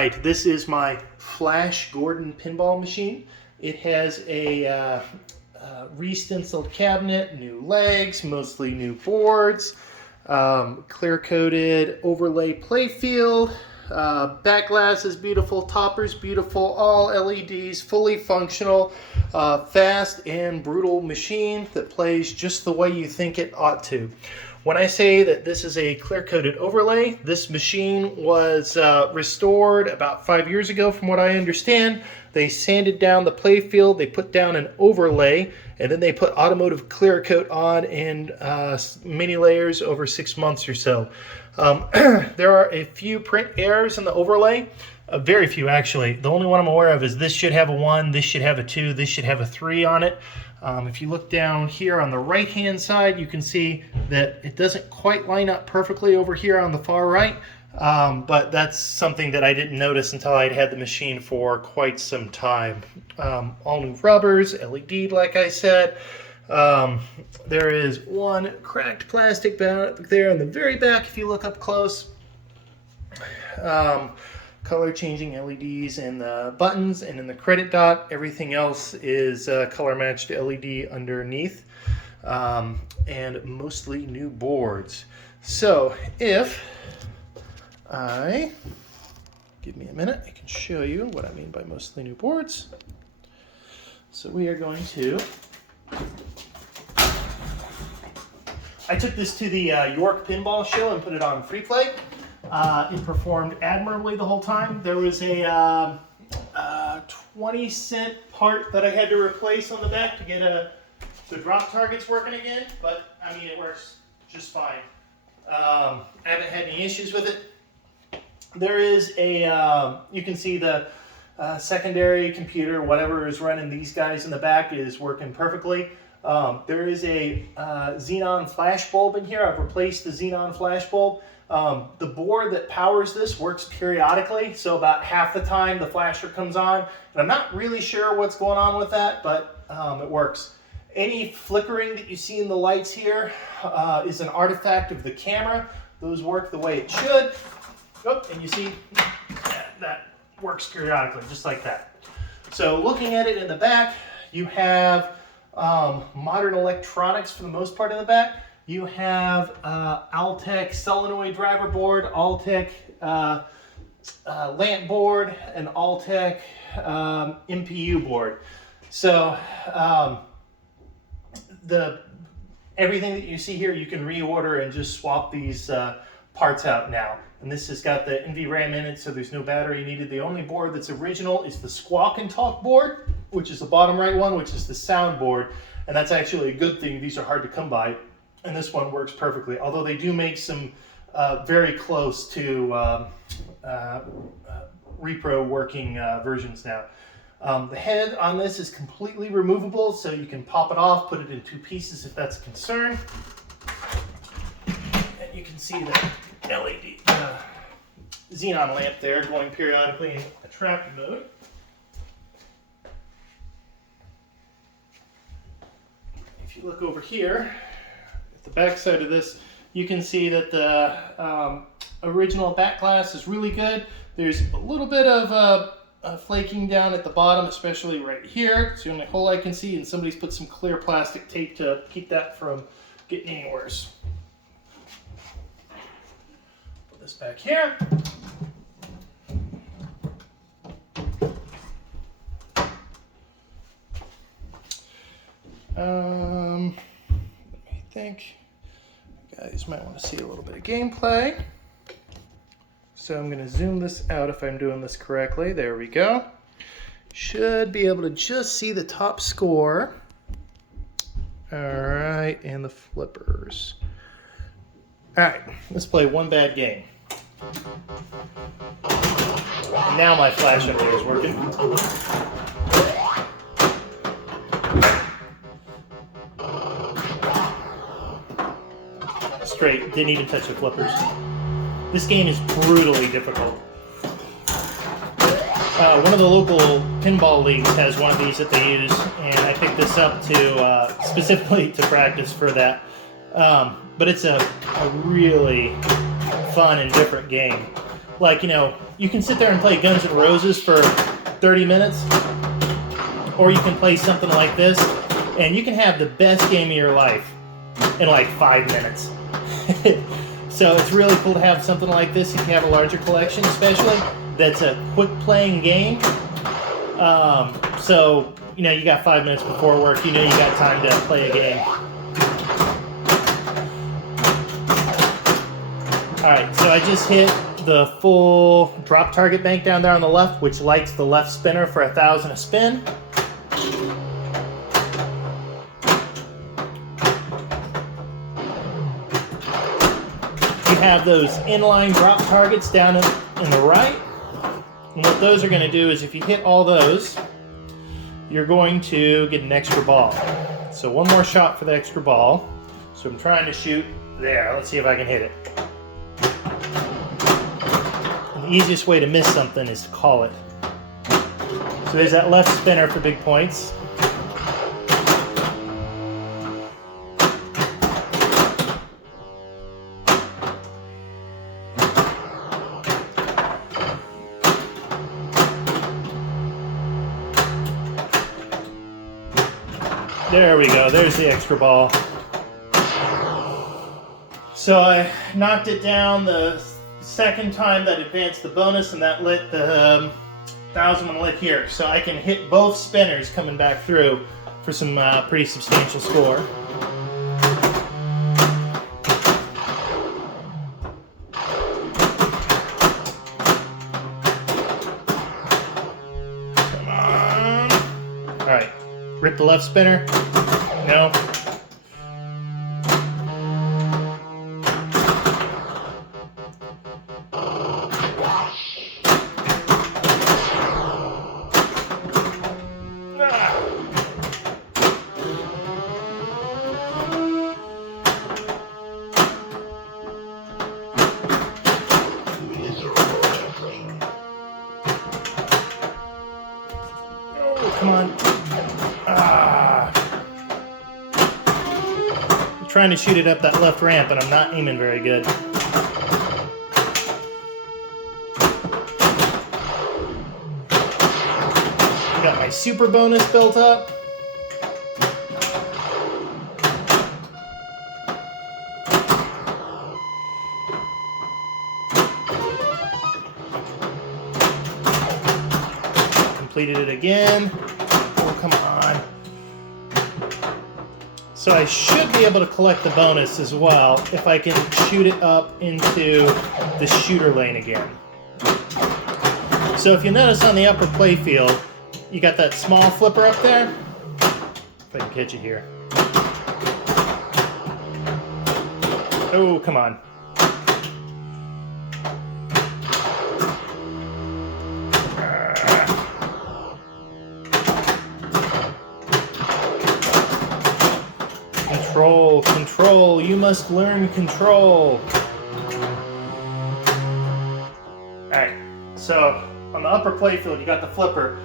right, this is my Flash Gordon pinball machine. It has a re-stenciled cabinet, new legs, mostly new boards, clear-coated overlay playfield, backglass is beautiful, topper's beautiful, all LEDs, fully functional, fast and brutal machine that plays just the way you think it ought to. When I say that this is a clear-coated overlay, this machine was restored about 5 years ago from what I understand. They sanded down the playfield, they put down an overlay, and then they put automotive clear coat on in many layers over 6 months or so. There are a few print errors in the overlay, very few actually. The only one I'm aware of is this should have a 1, this should have a 2, this should have a 3 on it. If you look down here on the right hand side, you can see that it doesn't quite line up perfectly over here on the far right, but that's something that I didn't notice until I'd had the machine for quite some time. All new rubbers, LED like I said. There is one cracked plastic back there in the very back if you look up close. Color changing LEDs in the buttons and in the credit dot. Everything else is color matched LED underneath, and mostly new boards. So if give me a minute, I can show you what I mean by mostly new boards. So we are going to, I took this to the York Pinball Show and put it on free play. It performed admirably the whole time. There was a 20-cent part that I had to replace on the back to get the drop targets working again, but I mean it works just fine. I haven't had any issues with it. There is a, you can see the secondary computer, whatever is running these guys in the back is working perfectly. There is a xenon flash bulb in here. I've replaced the xenon flash bulb. The board that powers this works periodically, so about half the time the flasher comes on. And I'm not really sure what's going on with that, but it works. Any flickering that you see in the lights here is an artifact of the camera. Those work the way it should. Oh, and you see that works periodically, just like that. So looking at it in the back, you have modern electronics for the most part in the back. You have Altec solenoid driver board, Altec lamp board, and Altec MPU board. So everything that you see here, you can reorder and just swap these parts out now. And this has got the NVRAM in it, so there's no battery needed. The only board that's original is the Squawk and Talk board, which is the bottom right one, which is the sound board. And that's actually a good thing. These are hard to come by. And this one works perfectly, although they do make some very close to repro working versions now. The head on this is completely removable, so you can pop it off, put it in 2 pieces if that's a concern. And you can see the LED xenon lamp there going periodically in attractor mode. If you look over here, the back side of this, you can see that the original backglass is really good. There's a little bit of flaking down at the bottom, especially right here. It's the only hole I can see, and somebody's put some clear plastic tape to keep that from getting any worse. Put this back here. Let me think. You guys might want to see a little bit of gameplay. So I'm going to zoom this out if I'm doing this correctly. There we go. Should be able to just see the top score. All right, and the flippers. All right, let's play one bad game. And now my flash up there is working. Straight, didn't even touch the flippers. This game is brutally difficult. One of the local pinball leagues has one of these that they use, and I picked this up to specifically to practice for that. But it's a really fun and different game. like, you know, you can sit there and play Guns N' Roses for 30 minutes, or you can play something like this, and you can have the best game of your life in like 5 minutes. So it's really cool to have something like this if you have a larger collection, especially that's a quick playing game. So, you know, you got 5 minutes before work, you know you got time to play a game. Alright, so I just hit the full drop target bank down there on the left, which lights the left spinner for 1,000 a spin. You have those inline drop targets down in the right. And what those are going to do is if you hit all those, you're going to get an extra ball. So one more shot for the extra ball. So I'm trying to shoot there. Let's see if I can hit it. And the easiest way to miss something is to call it. So there's that left spinner for big points. There we go, there's the extra ball. So I knocked it down the second time that advanced the bonus, and that lit the 1,000 one lit here. So I can hit both spinners coming back through for some pretty substantial score. Come on. All right. Rip the left spinner. No. Oh, come on. I'm trying to shoot it up that left ramp, and I'm not aiming very good. Got my super bonus built up. Completed it again. Oh, come on. So I should be able to collect the bonus as well if I can shoot it up into the shooter lane again. So if you notice on the upper play field, you got that small flipper up there. If I can catch it here. Oh, come on. Control, control, you must learn control. Alright, so on the upper playfield you got the flipper.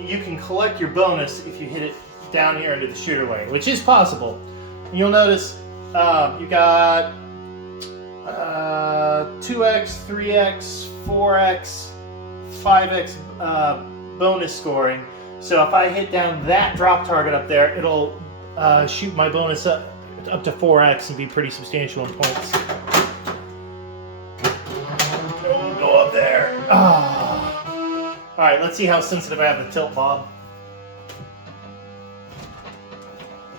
You can collect your bonus if you hit it down here into the shooter lane, which is possible. And you'll notice you got 2x, 3x, 4x, 5x bonus scoring. So if I hit down that drop target up there, it'll shoot my bonus up to 4x and be pretty substantial in points. Oh, go up there. Alright, let's see how sensitive I have the tilt bob.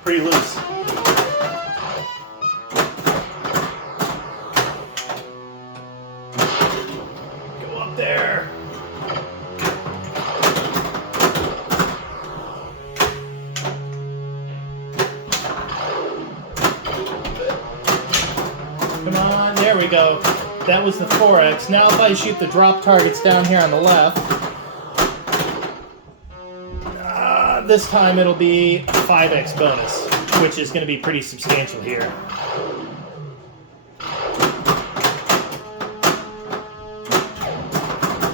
Pretty loose. Go up there. Come on, there we go. That was the 4x. Now if I shoot the drop targets down here on the left, this time it'll be a 5x bonus, which is going to be pretty substantial here.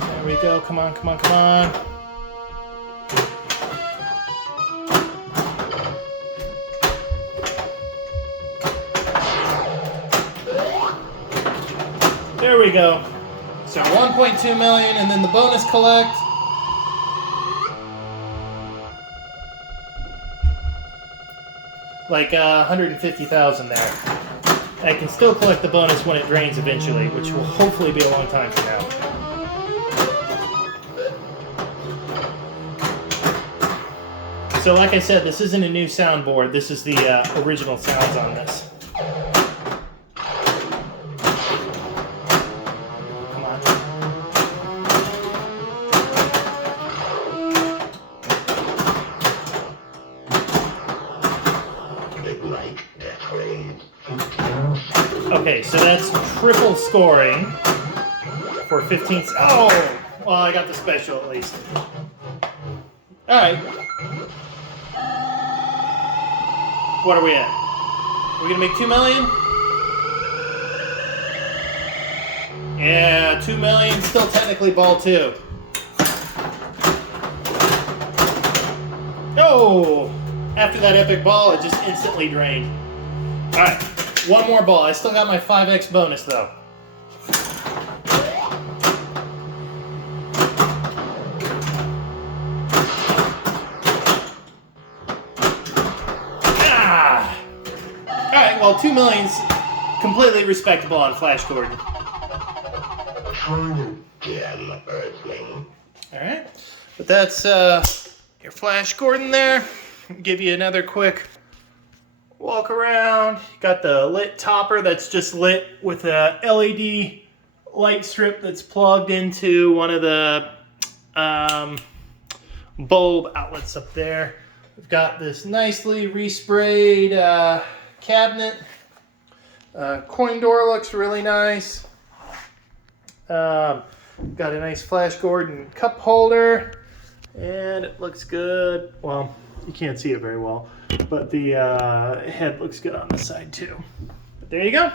There we go. Come on, come on, come on. There we go. So 1.2 million, and then the bonus collect. Like 150,000 there. I can still collect the bonus when it drains eventually, which will hopefully be a long time from now. So like I said, this isn't a new soundboard. This is the original sounds on this. Come on. Okay, so that's triple scoring for 15. Oh! Well, I got the special at least. Alright. What are we at? Are we gonna make 2 million? Yeah, 2 million, still technically ball 2. Oh! After that epic ball, it just instantly drained. Alright, one more ball. I still got my 5x bonus though. Well, 2 million's completely respectable on Flash Gordon. Alright, but that's your Flash Gordon there. Give you another quick walk around. You got the lit topper that's just lit with a LED light strip that's plugged into one of the bulb outlets up there. We've got this nicely resprayed cabinet. Coin door looks really nice. Got a nice Flash Gordon cup holder, and it looks good. Well, you can't see it very well, but the head looks good on the side too. But there you go.